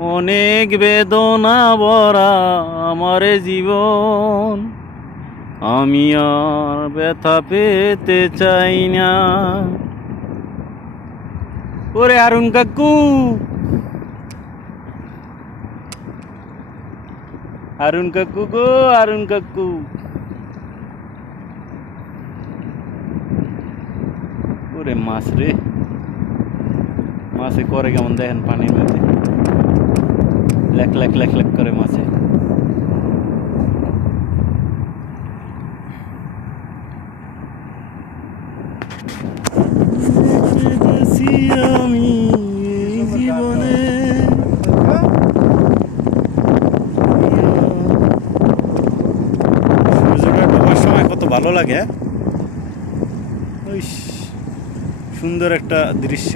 অনেক বেদনা ভরা আমার জীবন, আমি আর ব্যথা পেতে চাই না। ওরে আরুন কাকু, আরুন কাকু গো, আরুন কাকু। ওরে মাছ রে, মাছে করে কেমন দেখেন পানির মধ্যে, লেক লেক লেক লেক করে মাছে। আমি এই জীবনে সূর্যটা ডোবার সময় কত ভালো লাগে। ওই সুন্দর একটা দৃশ্য।